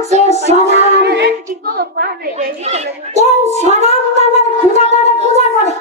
হচ্ছে সনাম। এই সনাম নামের খোদাটারে পূজা করে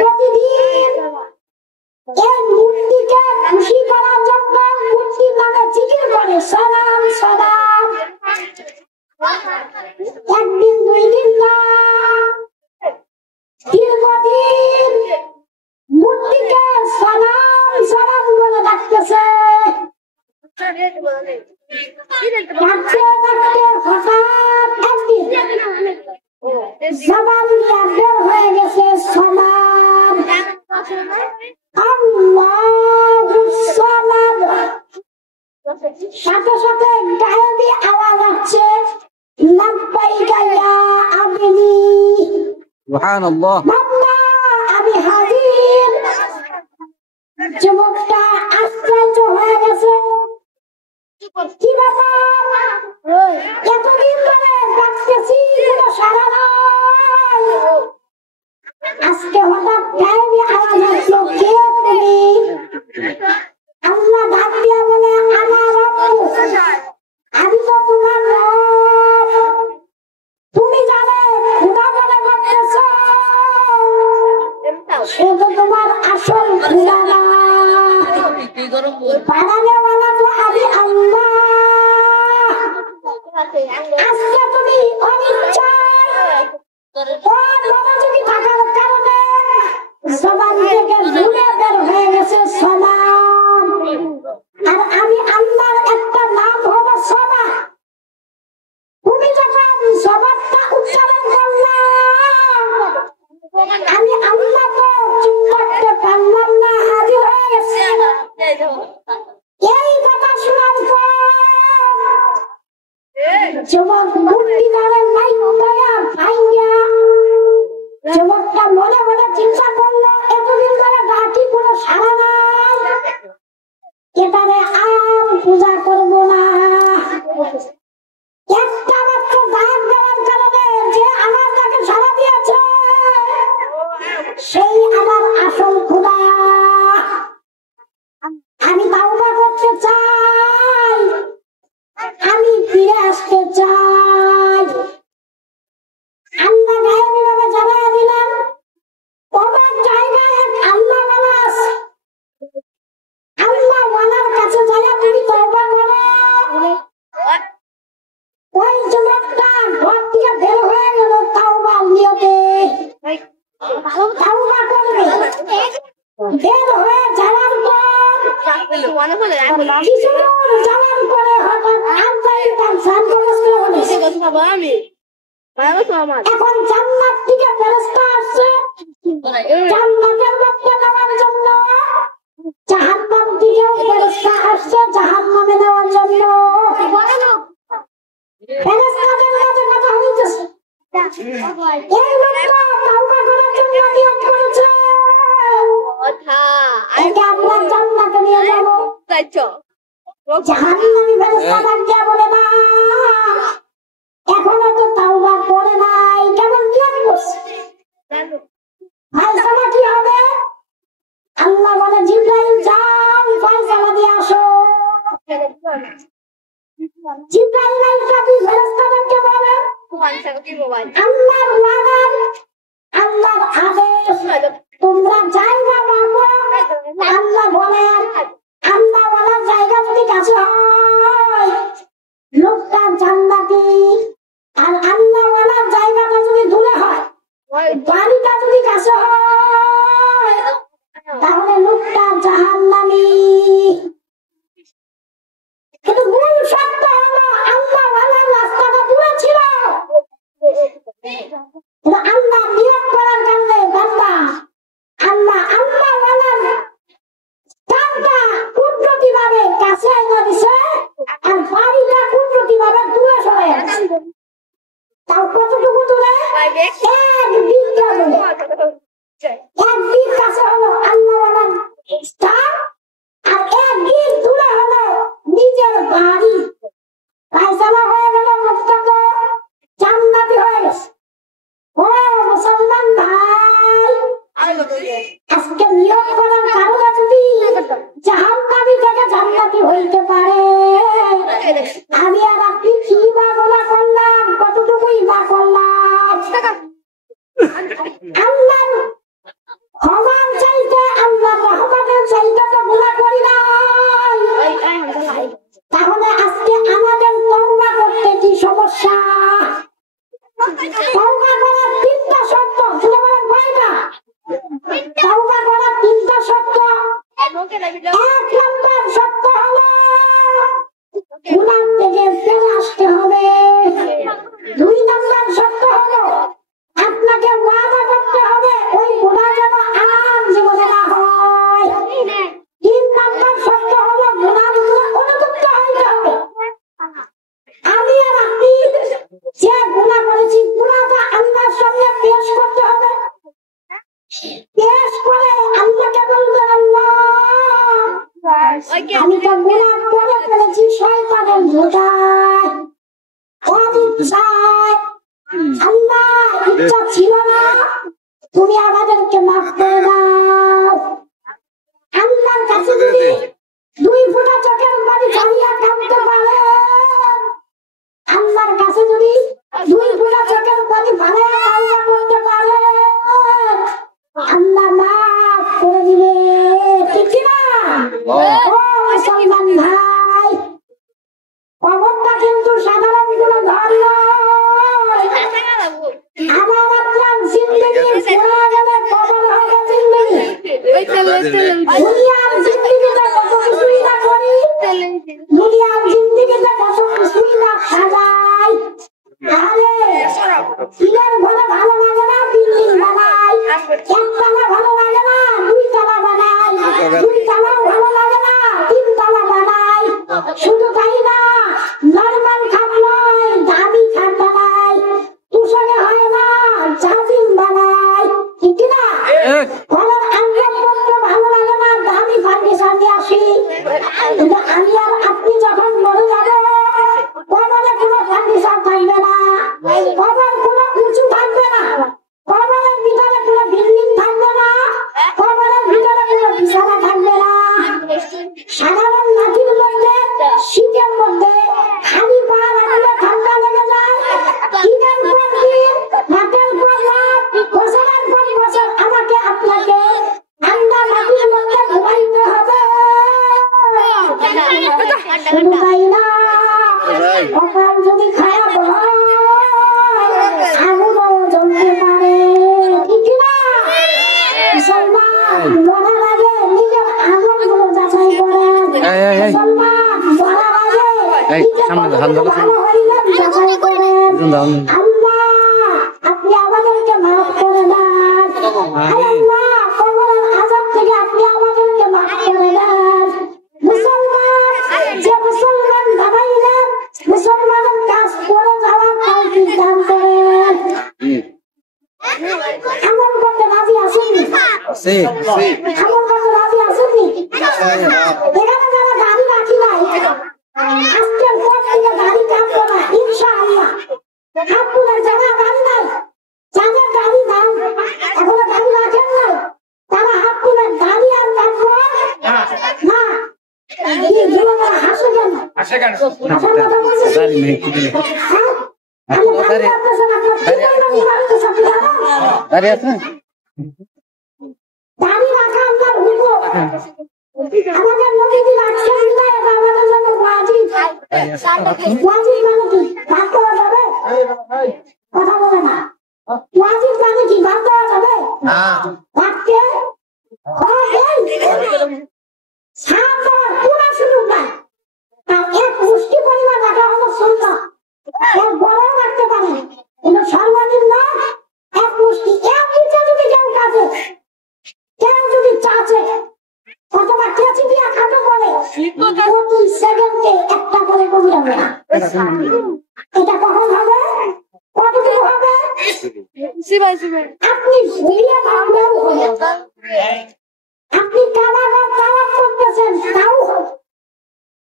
প্রতিদিন। এই মূর্তিকে খুশি করার জন্য মূর্তির নামে জিকির করে সনাম সনাম। একদিন দুই দিন না, দীর্ঘদিন মূর্তিকে সনাম সনাম বলে ডাকতেছে। ডাকতে ডাকতে হঠাৎ একদিন জবান দিয়ে বের হয়ে গেছে সনাম। আল্লাহুস সামাদ। সাথে সাথে গায়েবী আওয়াজ আসছে, লাব্বাইকা ইয়া আবদি। সুবহানাল্লাহ। বান্দা আমি হাজির। যুবকটা আশ্চর্য হয়ে গেছে, কি ব্যাপার? এতদিন ধরে ডাকতেছি কোনো সাড়া নাই, আজকে হঠাৎ গায়েবী আওয়াজ আসলো, কে তুমি? আল্লাহ ডাক দিয়া বলে, আনা রব্বুক, আমি তো তোমার রব। তুমি জানে খোদা মনে করতেছ, সে তো তোমার আসল খোদা না। বানানেওয়ালা তো আমি আল্লাহ। আজকে তুমি অনিচ্ছায় মনোযোগী থাকার কারণে জবান থেকে ভুলে বের হয়ে গেছে সনাম। আর আমি আল্লাহর একটা নাম হলো সনা। তুমি যখন জবানটা উচ্চারণ করলাম, আমি আল্লাহ তো চুপ করতে পারলাম না, হাজির হয়ে গেছে। এই কথা শোনার পর যুবক মূর্তিদারের লাইন উঠাইয়া ভাইয়া, যুবকটা মনে মনে চিন্তা করলো, এতদিন ধরে ডাকি কোনো সাড়া নাই, এবারে আর পূজা করবো না। একটা মাত্র ডাক দেওয়ার কারণে যে আমার ডাকে সাড়া দিয়েছে, সেই আমার আসল খোদা। আমি তাওবা করতে চাই, আমি ফিরে আসতে চাই। আল্লাহ গায়েবী ভাবে জানাইয়া দিলেন, তোমার জায়গায় এক আল্লাহ ওয়ালা আছে। আল্লাহ ওয়ালার কাছে যাইয়া তুমি তওবা করো। ওই যুবকটা ঘর থেকে বের হয়ে গেল তাওবার নিয়তে। তাওবা করবে। বের হয়ে যাওয়ার পর কিছু যাওয়ার পরে হঠাৎ আল্লাহ তার জান্নাত বলে, এখন জান্নাত থেকে ফেরেশতা আসছে জান্নাতের মধ্যে নেওয়ার জন্য, জাহান্নাম থেকেও ফেরেশতা আসছে জাহান্নামে নেওয়ার জন্য। ফেরেশতাদের মাঝে কথা হইতেছে। এই লোকটা তাওবা করার জন্য নিয়ত করেছে, একে আমরা জান্নাতে নিয়ে যাব। জাহান্নামী ফেরেশতা ডাক দিয়া বলে, না, এখনো তো তাওবা করে নাই, কেবল নিয়ত করছে। ফায়সালা কি হবে? আল্লাহ বলে, জিবরাইল যাও ফায়সালা দিয়ে আসো। জিবরাইল আলাইহিস ফেরেশতাদেরকে বলেন, আল্লাহর ওয়াদার, আল্লাহর আদেশ, তোমরা জায়গা পাবো। আল্লাহ বলেন, আল্লাহ ওয়ালার জায়গা যদি কাছে হয়, লোকটা জান্নাতি। আর আল্লাহ ওয়ালার জায়গাটা যদি দূরে হয়, বাড়িটা যদি কাছে হয়, তাহলে লোকটা জাহান্নামী। কিন্তু মূল সত্য হলো আল্লাহ ওয়ালার রাস্তাটা দূরে ছিল। আল্লাহ নিয়োগ করার কারণে বান্দা আল্লাহ ওয়ালার আমি তো গোলাপ পরে ফেলেছি শয়তানের ধোঁকায়। অনিচ্ছায় আল্লাহ, ইচ্ছা ছিল না, তুমি আমাদেরকে মাফ করে দাও। আল্লাহর কাছে যদি 2 ফোঁটা চোখের পানি ছাড়িয়া কাঁদতে পারেন, আল্লাহর কাছে যদি 2 ফোঁটা চোখের পানি ভাড়া কান্না করতে পারেন, আল্লাহ মাফ করে দিবে, ঠিক না? ও মুসলমান ভাই, কবরটা কিন্তু সাধারণ কোনো ঘর নয়। আমার আপনার জিন্দগি ফুরা গেলে কবর হবে জিন্দগি। দুনিয়ার জিন্দগিতে কত কিছুই না করি, দুনিয়ার জিন্দগিতে কত কিছুই না সাজাই। আরে দিনের ঘরে ভালো লাগে না, বিল্ডিং বানাই। একতলা ভালো লাগে না, 2 তলা বানাই। 2 তলাও ভালো লাগে না, 3 তলা বানাই। শুধু তাই না, নরমাল খাট নয়, দামি খাট বানাই। তুষকে হয় না, জাজিম বানাই, ঠিক না? ঘরের আসবাবপত্র ভালো লাগে না, দামি ফার্নিচার নিয়ে আসি। কিন্তু আমি আর আপনি যখন মরে যাবো, কবরে কোনো ফার্নিচার থাকবে না, কবর কোনো উঁচু থাকবে না, কবরের ভিতরে কোনো বিল্ডিং থাকবে না, কবরের ভিতরে কোনো বিছানা থাকবে না। সাধারণ মাটির মধ্যে, শীতের মধ্যে খালি পা রাখলে ঠান্ডা লেগে যায়। দিনের পর দিন, রাতের পর রাত, বছরের পর বছর আমাকে আপনাকে ঠান্ডা মাটির মধ্যে ঘুমাইতে হবে। শুধু তাই না, কপাল যদি খারাপ হয়, আগুনও জ্বলতে পারে, ঠিক না? মুসলমান মরার আগে নিজের আমলগুলো যাচাই করেন। মুসলমান মরার আগে নিজের কতটুকু ভালো হইলেন যাচাই করেন। আল্লাহ, আপনি আমাদেরকে মাফ করে দেন। আল্লাহ, কবরের আযাব থেকে আপনি আমাদেরকে মাফ করে দেন। মুসলমান, যে মুসলমান বানাইলেন, মুসলমানের কাজ করে যাওয়ার তৌফিক দান করেন। আমল করতে রাজি আছেননি? আমল করতে রাজি আছেননি? এখানে যারা গাড়ি রাখি নাই, আজকের পর থেকে গাড়ি কাটবো না, ইনশাআল্লাহ। আপনার যারা গাড়ি নাই, যাদের গাড়ি নাই, এখনো গাড়ি রাখেন নাই, তারা আপনার গাড়ি আর কাটবো না। এই যুবকরা হাসে কেন? হাসার কথা বলছি। হ্যাঁ? আমি গাড়ি কাটতেছেন, আপনার কি পরিমাণ ইবাদতের সাথে জানেন? দাড়ি রাখা আল্লাহর হুকুম। আমাদের নবীজি রাখছেন না, এটা আমাদের জন্য ওয়াজিব। ওয়াজিব মানে কি? বাদ দেওয়া যাবে? কথা বলে না। ওয়াজিব মানে কি? বাদ দেওয়া যাবে? রাখতে হবে। ছাড় দেওয়ার কোনো সুযোগ নাই। আর এক মুষ্টি পরিমাণ রাখা হলো সুন্নাহ। এর বড়ও রাখতে পারেন, কিন্তু সর্বনিম্ন এক মুষ্টি। এর নিচে যদি কেউ কাজে, কেউ যদি চাচে, অথবা কেচি দিয়া খাটো করে, প্রতি সেকেন্ডে একটা করে কবিরা হবে না। এটা কখন হবে? কতটুকু হবে? আপনি ঘুরিয়ে ভাবলেও হবে, আপনি কারাগার তাওয়াফ করতেছেন তাও হবে,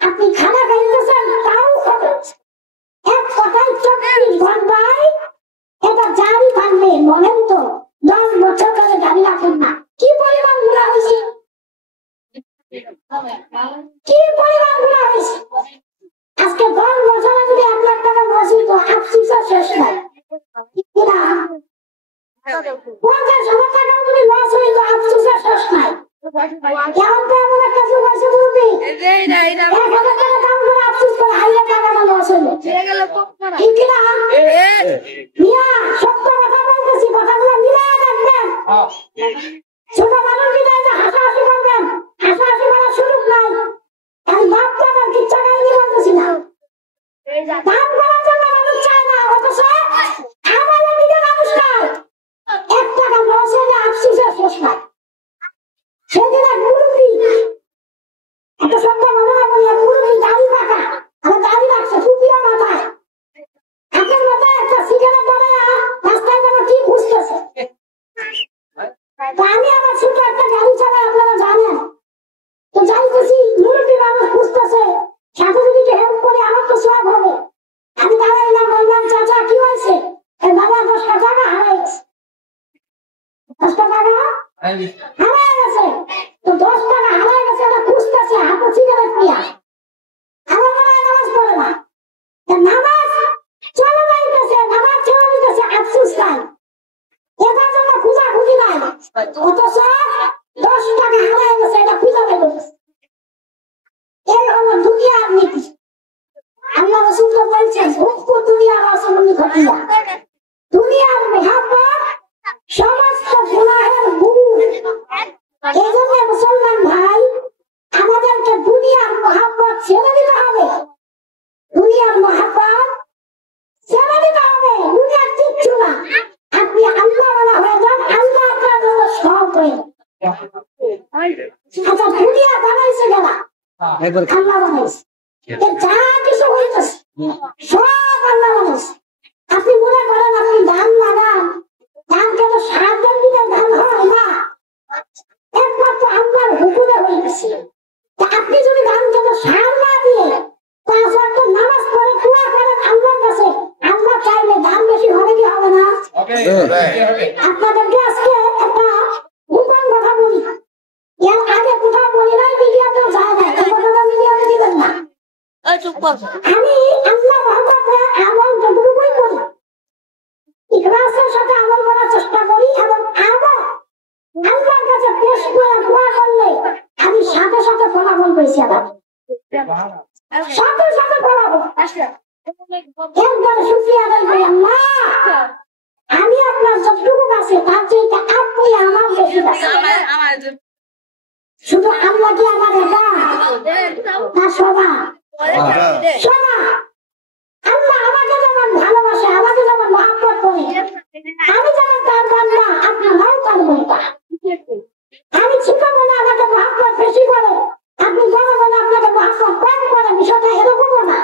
আপনি খানা খাইতেছেন তাও হবে। এক কথায় 24 ঘন্টায় এটা জারি থাকবে। বলেন তো, 10 বছর ধরে গাড়ি রাখেন না, কি পরিমাণ গুণা হয়েছে? কি পরিমাণ গুণা হয়েছে? আজকে 10 বছরে যদি 1 লাখ টাকা লস হইত, আফসোসের শেষ নাই। কিনা 50,000 টাকাও যদি লস হইত, আফসোসের শেষ নাই। এখন তো এমন একটা যুগ আছে বলবি 1,000 টাকা দাম করে আফসোস করে 1,000 টাকাটা লস হইল, ঠিক না? মিয়া, সত্য কথা বলতেছি, কথাগুলো মিলায় রাখবেন। ছোট মানুষ বিদায় যে হাসাহাসি করবেন, হাসাহাসি করার সুযোগ নাই। আমি বাপ দাদার কিচ্ছা কাহিনী বলতেছি না। দান করার জন্য মানুষ চায় না, অথচ আমাদের দিকে মানুষ নাই। 1 টাকা লস হলে আফসোসের শেষ নাই। সেদিন এক মুরব্বী, একটা সত্য ঘটনা বলি, এক মুরব্বী দাড়ি রাখা, আমার দাড়ি রাখছে, টুপিও মাথায়, হাতের মাথায় একটা সিগারেট ধরে রাস্তায় যেন কি খুঁজতেছে। আমি আমার ছোট একটা গাড়ি চালাই, আপনারা জানেন। তো যাইতেছি, করতেছে, সাথে যদি হেল্প করি আমার তো সব হবে। আমি দাঁড়াইলাম, বললাম চাচা কি হয়েছে? বাবা 10টা টাকা হারাই গেছে। 10টা টাকা হারাই গেছে। তো 10 টাকা হারাই গেছে, এটা খুঁজতেছে হাতে সিগারেট নিয়ে। আমার মনে হয় নামাজ পড়ে না। নামাজ চলে যাইতেছে, নামাজ চলে যেতেছে, আফসোস নাই। এটার জন্য খুঁজাখুঁজি নাই। অথচ 10 টাকা হারাই গেছে, এটা খুঁজা বের করতেছে। এই হলো দুনিয়ার নীতি। আল্লাহ রাসূল তো বলছেন, হুক্কু দুনিয়া রাসূলুল খতিয়া। দুনিয়ার মুহাব্বত সমস্ত গুনাহের মূল। এই জন্য মুসলমান ভাই, আমাদেরকে দুনিয়ার মুহাব্বত ছেড়ে দিতে হবে। দুনিয়ার মুহাব্বত ছেড়ে দিতে হবে। দুনিয়ার কিচ্ছু না। আপনি আল্লাহওয়ালা হয়ে যান, আল্লাহ আপনার জন্য সব হয়ে যাবে। আচ্ছা, দুনিয়া বানাইছে কেনা? আল্লাহ বানাইছে। যা কিছু হইতেছে সব আল্লাহ বানাইছে। আপনি মনে করেন আপনি ধান লাগান, ধান কেন সার দেন দিলে ধান হয় না? একমাত্র আল্লাহর হুকুমে হইতেছে। আপনি যদি ধান কেন সার না দিয়ে 5 ওয়াক্ত নামাজ পড়ে দোয়া করেন আল্লাহর কাছে, আল্লাহ চাইলে ধান বেশি হবে কি হবে না? আপনাদেরকে আজকে একটা গোপন কথা বলি। এর আগে কোথাও বলি নাই, মিডিয়াতেও যায় না। এই কথাটা মিডিয়াতে দিবেন না। আমি আল্লাহ রহমতে আমল যতটুকুই করি, ইখলাসের সাথে আমল করার চেষ্টা করি, এবং আমল আল্লাহর কাছে পেশ করে দোয়া করলে আমি সাথে সাথে ফলাফল পেয়েছি। আবার সাথে সাথে ফলাফল। এরপরে শুকরিয়া আদায় করি, আল্লাহ আমি আপনার যতটুকু আছে তার চেয়ে আপনি আমার বেশি আছেন। শুধু আল্লাহ কি আমার একা না? সবা সবা। আল্লাহ আমাকে যেমন ভালোবাসে, আমাকে যেমন মহব্বত করে, আমি যেমন তার বান্দা, আপনারাও তার বান্দা। আমি ছোট বলে আমাকে মহব্বত বেশি করে, আপনি বড় বলে আপনাকে মহব্বত কম করে, বিষয়টা এরকমও না।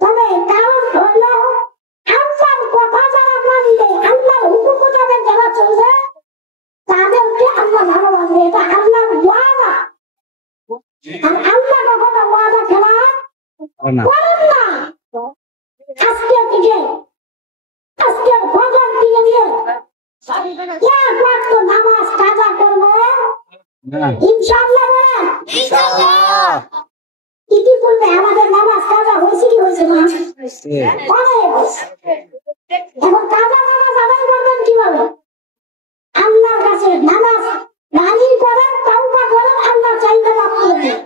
তবে কারণ হলো আল্লাহর কথা যারা মানবে, আল্লাহর হুকুম মোতাবেক যারা চলবে, তাদেরকে আল্লাহ ভালোবাসবে। এটা আল্লাহর ওয়াদা। আর আল্লাহ কখনো ওয়াদা খেলা করেন না। আজকের দিকে, আজকের ফজর দিকে নিয়ে একমাত্র নামাজ কাজা করবো ইনশাআল্লাহ। বলেন ইতিপূর্বে আমাদের নামাজ কাজা হয়েছে কি হয়েছে না? অনেক হয়েছে। এখন কাজা নামাজ আদায় করবেন কিভাবে? আল্লাহর কাছে নামাজ রাজি করেন, তাওবা করেন, আল্লাহ চাইলে মাফ করে দেন।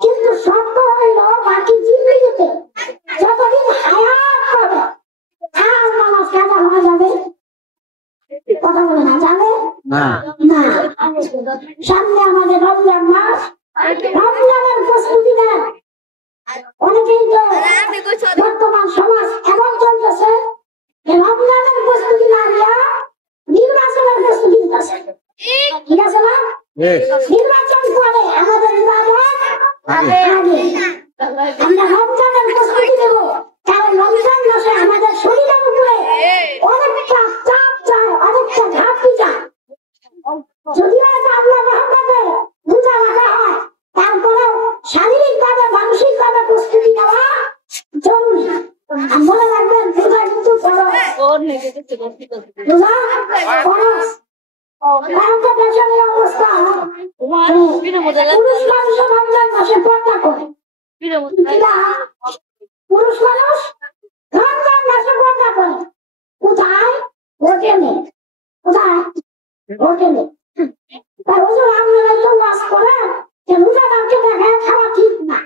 কিন্তু শর্ত হইল বাকি জিন্দেগিতে যতদিন হায়াত পাবে আর নামাজ কাজা হওয়া যাবে? কথা বলে না, যাবে না। সামনে আমাদের রমজান মাস, রমজানের প্রস্তুতি নেন। অনেকেই তো বর্তমান সমাজ এমন চলতেছে যে রমজানের প্রস্তুতি না নিয়ে নির্বাচনের প্রস্তুতি নিতেছে। ঠিক আছে না? নির্বাচন করে আমাদের ইবাদত আগে। আমরা রমজানের প্রস্তুতি দেব, কারণ রমজান মাসে আমাদের শরীরের উপরে অনেকটা চাপ যায়, অনেকটা ঘাটতি যায়। যদিও এটা আল্লাহর রহমতে রোজা রাখা হয়, তারপরেও শারীরিকভাবে মানসিকভাবে প্রস্তুতি নেওয়া জরুরি। মনে রাখবেন, রোজা কিন্তু রোজা ফরজ। এখন তো দেশের এই অবস্থা, পুরুষ মানুষ রমজান মাসে পর্দা করে। পুরুষ মানুষ রমজান মাসে পর্দা করে কোথায়? হোটেলে। কোথায়? হোটেলে। তাই হুজুর আপনারা তো ওয়াজ করেন যে রোজাদারকে দেখায় খাওয়া ঠিক না।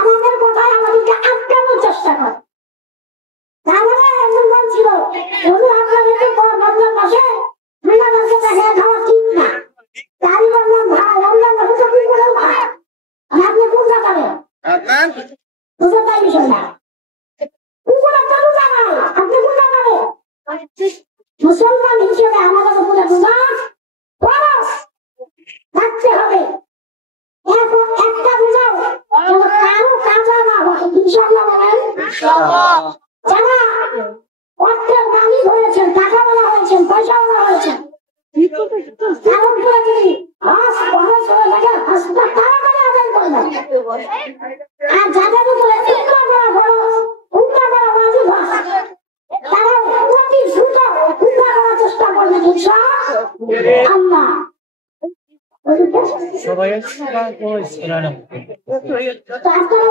আমাদের কথায় আমাদেরকে আটকানোর চেষ্টা করে। তারপরে একজন বলছিল, হুজুর আপনাদেরকে রমজান মাসে রোজাদারকে দেখায় খাওয়া ঠিক না। তারই বললাম, ভাই রমজান মাসে তো কি করেও খায়, আপনি কোনটা করেন? বুঝতে পারি বিষয় না। উপরে একটা রোজা নাই, আপনি কোনটা করেন? মুসলমান হিসেবে আমাদের উপরে রোজা ফরজ থাকতে হবে। একটা রোজাও যেন কারো কাজা না হয়, ইনশাআল্লাহ বলেন। যারা অর্থের মালিক হয়েছেন, টাকাওয়ালা হয়েছেন, পয়সাওয়ালা হয়েছেন, কারণ করে যদি হজ ফরজ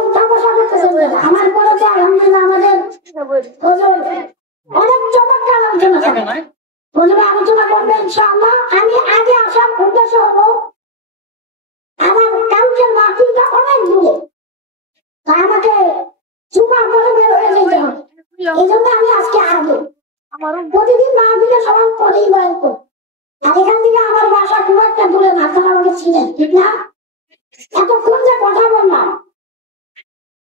উঠা বসা করতেছেন না। আমার পরে তো আলহামদুলিল্লাহ আমাদের অনেক চমৎকার আলোচনা আলোচনা করবে ইনশাআল্লাহ। আমি আগে আসার উদ্দেশ্য হলো আমার কালকের মাহফিলটা অনেক দূরে, তা আমাকে চুপা করে বের হয়ে যেতে হবে। এই জন্য আমি আজকে আগে প্রতিদিন মাহফিলে সবাই পরেই বয়ান করি। আর এখান থেকে আমার বাসা খুব একটা দূরে না, আপনারা আমাকে ছিলেন ঠিক না? এতক্ষণ যে কথা বললাম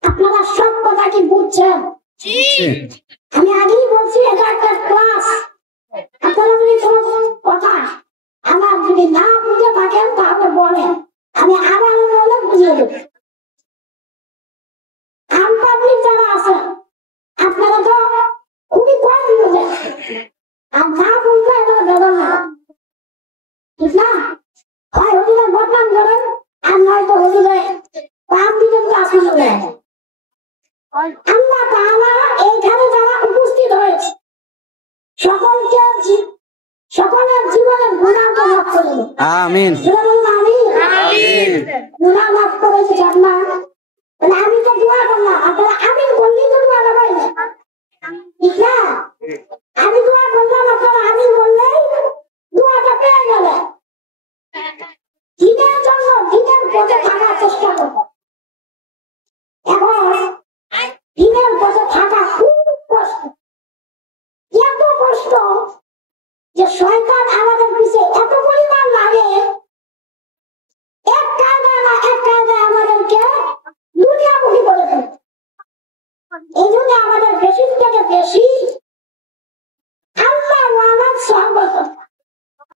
আপনারা সব কথা কি বুঝছেন? আমি আগেই বলছি এটা একটা ক্লাস। আপনারা যদি কোনো কথা আমার যদি না বুঝে থাকেন তাহলে বলেন, আমি আবার বলে বুঝিয়ে দেব। আম পাবলিক যারা আছেন আপনারা তো খুবই কম বুঝেন, আর না বুঝলে এটা বেদন না ঠিক না? হয় হরিদের বদনাম করেন আর নয়তো হরিদের পাপ দিতে ক্লাস করে। আল্লাহ তাআলা এইখানে যারা উপস্থিত হয়েছে সকলের জীবনের গুনাহকে মাফ করে দিন। আমিন। গুনাহ মাফ করে দিন আল্লাহ। আমি তো দোয়া করলাম, আপনারা আমিন বললেই তো দোয়া হবে ঠিক না? আমি দোয়া করলাম, আপনারা আমিন বললেই দোয়াটা পেয়ে গেলেন। দিনের জন্য দিনের পথে থাকার চেষ্টা করবো। এখন দিনের পথে থাকা খুব কষ্ট, এত কষ্ট যে শয়তান আমাদের পিছে এত পরিমাণ লাগে, এক কায়দায় না এক কায়দায় আমাদেরকে দুনিয়ামুখী করে ফেলে। এই জন্য আমাদের বেশি থেকে বেশি